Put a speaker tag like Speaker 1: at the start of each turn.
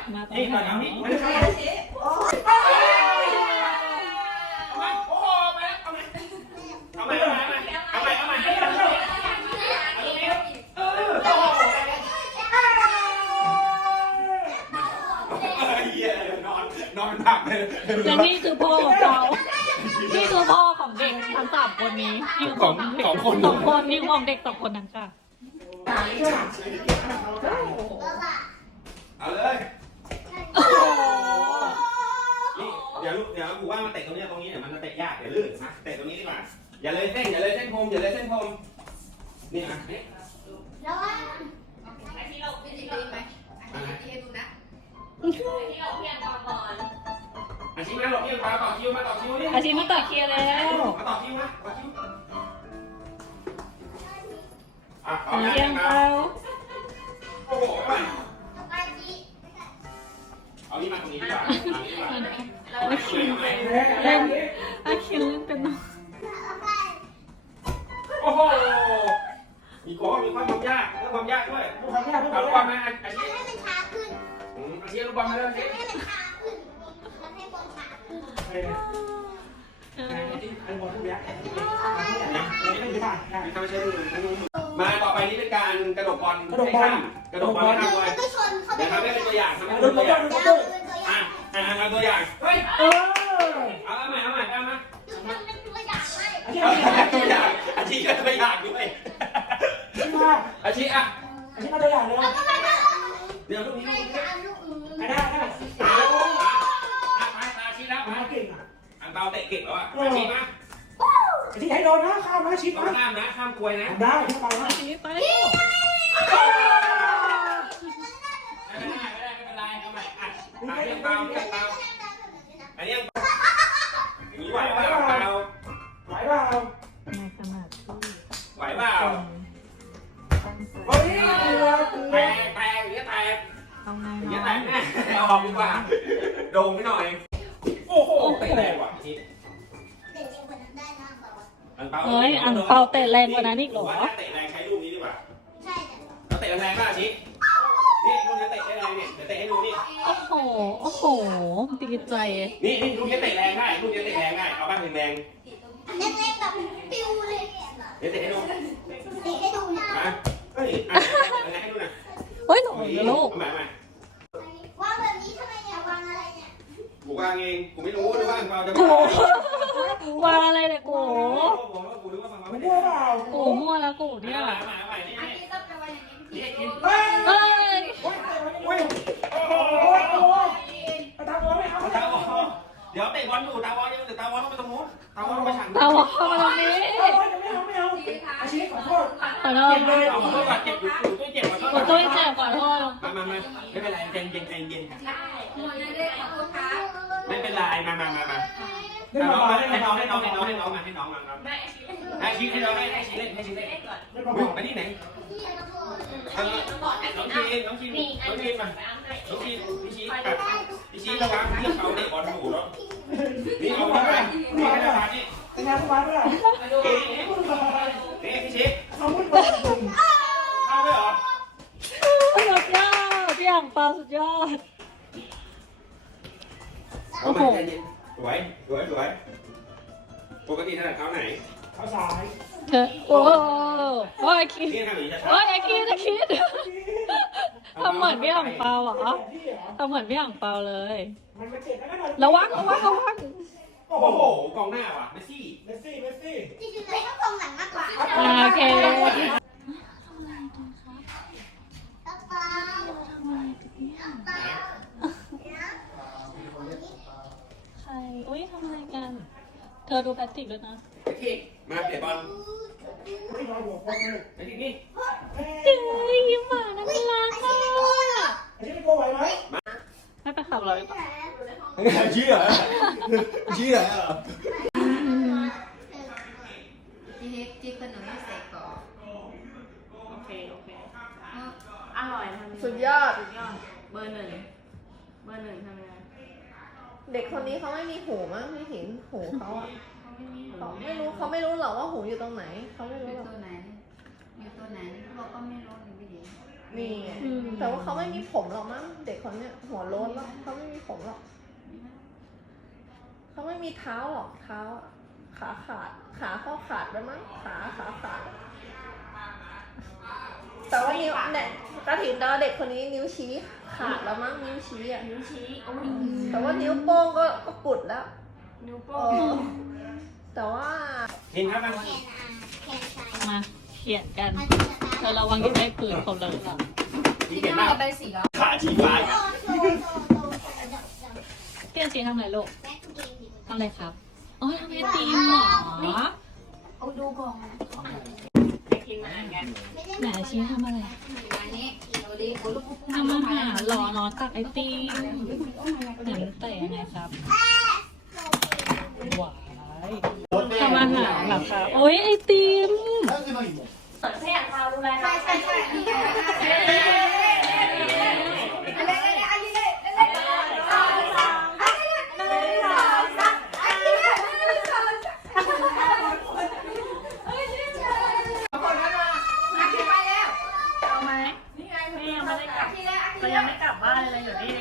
Speaker 1: มาตอน
Speaker 2: นี่
Speaker 1: ไห
Speaker 2: ก่อนเอา
Speaker 1: น
Speaker 2: นี่ไม่ได้เอามาโอ้โหมาแล้วเอามาเอามาเอามาเอามาเอามาให้เราเอาตรงนี้โอ้โหเหี้ยนอนผักเลย
Speaker 1: และนี่คือพ่อของเขานี่คือพ่อของเด็กทั้ง3 คนนี้นี่ของเด็ก2 คนนี่ของเด็ก2 คนนั้นค่ะ
Speaker 2: เอาเลยนี่เดี๋ยวกูว่ามาเตะตรงนี้เดี๋ยวมันจะเตะยากเดี๋ยวลื่นมาเตะตรงนี้ดีกว่าอย่าเลยเส้นพรมอย่าเลยเส้นพรมนี่นะนี่
Speaker 3: แล้วว่า
Speaker 4: ไอ้ที่เราเป็นดีไหมไอ้ที่ให้ดูนะไอ้ที่เราเพียงก่อน
Speaker 2: อาชีพมาหลบคิวมาต่อคิวนี่
Speaker 1: อาชีพมาต่อเคลียร์แล้ว
Speaker 2: มาต่อคิวนะต่อคิวอ่ะ
Speaker 1: อันนี้ยังเปล่า
Speaker 2: โอ้โหไป
Speaker 3: ไปจี
Speaker 2: เอานี่มาตรงนี้ดีกว่าเอานี่มา
Speaker 1: อาชีพเล่นอาชีพเล่นเป็นน้อง
Speaker 2: โอ้โหมีความยากเรื่องความยากด้วยเอาลูกบอลมาอาชีพ
Speaker 3: ให้มันช้าขึ้น
Speaker 2: อาชีพลูกบอลมาเริ่มสิ
Speaker 3: ให้มันช้าขึ้นแล้วให้บอลช้าขึ้น
Speaker 2: มาต่อไปนี้เป็นการกระโดดบอลให้ข้ามกระโดดบอลให้ข้ามด้วย
Speaker 3: ก็ชนเขาไป
Speaker 2: เดี๋ยวทำให้เป็นตัวอย่างทำให้
Speaker 5: ดู
Speaker 2: เป็น
Speaker 5: ตั
Speaker 2: ตัว ว
Speaker 5: อ
Speaker 2: อย่าง
Speaker 5: ดูตัว
Speaker 2: เอาตัวอย่างเฮ้ย
Speaker 5: เออ
Speaker 2: เอาใหม่
Speaker 3: ดูมันเป็นตัวอย่างเลย
Speaker 2: ตัวอย่างอาชีพก็ตัวอย่างด้วย
Speaker 5: มา
Speaker 2: อาชีพอ่ะ
Speaker 5: อันนี้มาตัวอย่างเลย
Speaker 3: แล้วก็มาท
Speaker 2: เดี๋ยวลูกนี้
Speaker 3: ำให้ตามลูกมือ
Speaker 5: อันนี้ได้
Speaker 2: ไปอาชีพแล้ว
Speaker 5: มาเก่งอ่ะ
Speaker 2: อันเบาเตะเก่งแล้วอ่ะอาชีพนะ
Speaker 5: ที่ให้โดนนะข้ามนะชิป
Speaker 2: ต้อง
Speaker 5: นะ
Speaker 2: ข้ามนะข้ามกลวยนะ
Speaker 5: ได้ที่ไปนะ
Speaker 1: อาชีพไป
Speaker 2: ไม่เป็นไรเอาใหม่อ่ะอาชีพเบาอันนี้อย่างนี้ไหวเปล่า
Speaker 5: ไหวเปล่า
Speaker 1: ในขณะที่
Speaker 2: ไหวเปล่า
Speaker 5: เฮ้ยตัว
Speaker 2: แตกอย่างเงี้ยแตก
Speaker 1: เอาไง
Speaker 2: อย่างเงี้ย
Speaker 1: เนาะ
Speaker 2: แตกแน่เอาออกดีกว่าโด่งไปหน่อยโอ้โหเตะแรงว่ะที
Speaker 3: เด็กคนนั้นได้นะบอกว่า
Speaker 1: เฮ้ยอังเปาเตะแรงกว่านั้นอีกเหรอ
Speaker 2: ว่าเตะแรงใช้ลูกนี้ดีกว่า
Speaker 3: ใช่แต่
Speaker 2: เราเตะแรงมากทีนี่ลูกนี้เตะได้แรงเนี่ยเดี๋ยวเตะให้ดูนี่
Speaker 1: โอ้โหโอ้โหดีใจ
Speaker 2: นี่ลูกนี้เตะแรงได้ลูกนี้เตะแรงได้เอาบ้างแรง
Speaker 3: เล็กๆแบบปิวเลย
Speaker 2: เดี๋ยวเตะให้ดู
Speaker 3: เด็กให้ดูนะ
Speaker 2: นะเฮ้ยให้ดูนะ
Speaker 1: เฮ้ยหนูลูก
Speaker 2: เอาใหม่
Speaker 3: วางแบบนี้ทำไมเนี่ยวางอะไรเนี่ย
Speaker 2: กูวางเองกูไม่รู้ด้วยว่าเราจะ
Speaker 1: โกูวางอะไรเนี่ยกู
Speaker 2: กูรู้ว่ามัน
Speaker 5: มันมั่วเปล่า
Speaker 1: กูมั่วแล้วกูเนี่ย
Speaker 2: เอาใหม่นี่
Speaker 4: ไอ้ที่ต้องไปวันอย่างนี้พี่
Speaker 5: เฮ้ย
Speaker 1: เฮ้ย
Speaker 5: โอ้ยโอ้โหตาบอลไม่เอา
Speaker 2: ตาวอเดี๋ยวเตะบอลอยู่ตาวอยังแต่ตาวอต้องไปตรงนู้นตาวอต้องไปฉัน
Speaker 1: เอาเข้ามาตรงนี้
Speaker 5: ไม่เอาอาชีพขอโทษ
Speaker 1: ขอโทษ
Speaker 2: เก็บเลยเอาตัวบาดเจ็บอยู่ตัวเจ็บ
Speaker 1: ขอโทษเจ็บขอโทษ
Speaker 2: มาไม่เป็นไรเย็นเย็น
Speaker 4: ได้หมดเลยขอบคุณครับ
Speaker 2: ไม่เป็นไรมา
Speaker 5: ได้
Speaker 2: ให้
Speaker 5: มา
Speaker 2: น้อง
Speaker 5: ได้
Speaker 2: ให้
Speaker 5: มา
Speaker 2: น้อง
Speaker 5: ได้
Speaker 2: ให้
Speaker 5: มา
Speaker 2: น้องให้น้องให้น้องมาให้น้องมา
Speaker 4: ไม่
Speaker 2: ให้ชี้ให้น้องให้ชี้เล่นให้ชี้เล่น
Speaker 5: ได้มา
Speaker 2: ไปที่ไหนน้องชีมาน้องชีมาน้องชีพี่ชี้ระวังเรื่องเขาเตะบอลอยู่แล้วนี่เอาไปนี่ให้ระวังนี่
Speaker 5: เป็นงานบ้านด้วย
Speaker 2: นี่พี่ชี้
Speaker 5: เขาพูดว่าดุม
Speaker 2: เข้าด้วยเหรอ
Speaker 1: สุดยอดพี่อ่างเปาสุดยอด โอ้โห
Speaker 2: สวยปกติถนัดเท้าไหน
Speaker 5: เขาสาย
Speaker 1: เธอโอ้โอ้ยคิด
Speaker 2: นี่ทำอย่างนี้ช้า
Speaker 1: โอ้ยคิดทำเหมือนพี่อ่างเปาเหรอทำเหมือนพี่อ่างเปาเลย
Speaker 5: มันไม่เจ็บนะ
Speaker 1: ระวัง
Speaker 2: โอ้โหกองหน้าว่ะเมสซี่
Speaker 5: เมสซี่
Speaker 3: จริงๆเลยต้องตรงหลังมากกว่า
Speaker 1: โอเค
Speaker 3: แล้วก็
Speaker 1: ใครอุ้ยทำอะไรกัน เธอดูแพทริกด้วยนะ
Speaker 2: เมสซี่มาเตะบอล
Speaker 5: ไม่รอหัวคนเลย
Speaker 2: เมสซี่นี่
Speaker 1: เฮ้ยยิ้มหวานน่ารักอ่ะ
Speaker 5: อาชีพไม่กลัวไหวไหม
Speaker 1: ไม่ไปขับเลยปะ
Speaker 2: ชี้เหรอชี้เหรอ
Speaker 4: ที่ขนมไม่ใส่กรอบ
Speaker 1: โอเค
Speaker 4: อร่อยทำ
Speaker 6: สุดยอด
Speaker 4: เบอร์หนึ่งทำยังไง
Speaker 6: เด็กคนนี้เขาไม่มีหูมั้งไม่เห็นหูเขาอ่ะ
Speaker 4: เขาไม่มีหู
Speaker 6: เขาไม่รู้หรอกว่าหูอยู่ตรงไหนเขาไม่
Speaker 4: อ
Speaker 6: รู้
Speaker 4: ยู่
Speaker 6: หรอก
Speaker 4: ตัวไหนเขาบอกก็ไม่รู้นี่พี่หญิง
Speaker 6: นี่ไงแต่ว่าเขาไม่มีผมหรอกมั้งเด็กคนเนี้ยหัวโล้นแล้วเขาไม่มีผมหรอกเขาไม่มีเท้าหรอกเท้าขาขาดขาเขาขาดไปมั้งขาขาดแต่ว่านิ้วเนี่ยกระถิ่นดาวเด็กคนนี้นิ้วชี้ขาดแล้วมั้งนิ้วชี้อ่ะ
Speaker 1: นิ้วชี้โอ้ย
Speaker 6: แต่ว่านิ้วโป้งก็กุดแล้ว
Speaker 1: นิ้ว
Speaker 6: เอ
Speaker 1: โป้ง
Speaker 6: อแต่ว่า
Speaker 2: ทินครับมัน
Speaker 3: แขนแขนซ้าย
Speaker 1: มาเขียนกัน
Speaker 3: มาถึงจะ
Speaker 1: เธอระวังอย่าได้ปืนเขาเลย
Speaker 2: ทีเขียนมาก
Speaker 4: ไปสีแล้ว
Speaker 2: ขาชี้ฟ้า
Speaker 3: โต
Speaker 1: เตี้ยสีทำอะไรลูก
Speaker 3: แบ็คทูเกมดีกว่า
Speaker 1: ทำอะไรครับอ๋อทำไอติมเหรอ
Speaker 3: เอาดูก่อน
Speaker 4: กินมาอ่านกัน
Speaker 1: ไหนชี้ทำอะไร
Speaker 4: อันนี้ดูดิโอ้ลูก
Speaker 1: ทำอาหารหรอน้องตักไอติมไหนมันแต่ยังไงครับหวายทำอาหารเหรอคะโอ้ยไอติม
Speaker 4: ใช่ใช่ใช่อะไรอันนี้เลย
Speaker 1: เอาไหมนี่ยังไม่ได้กลับเรายังไม่กลับบ้านเลยอยู่นี่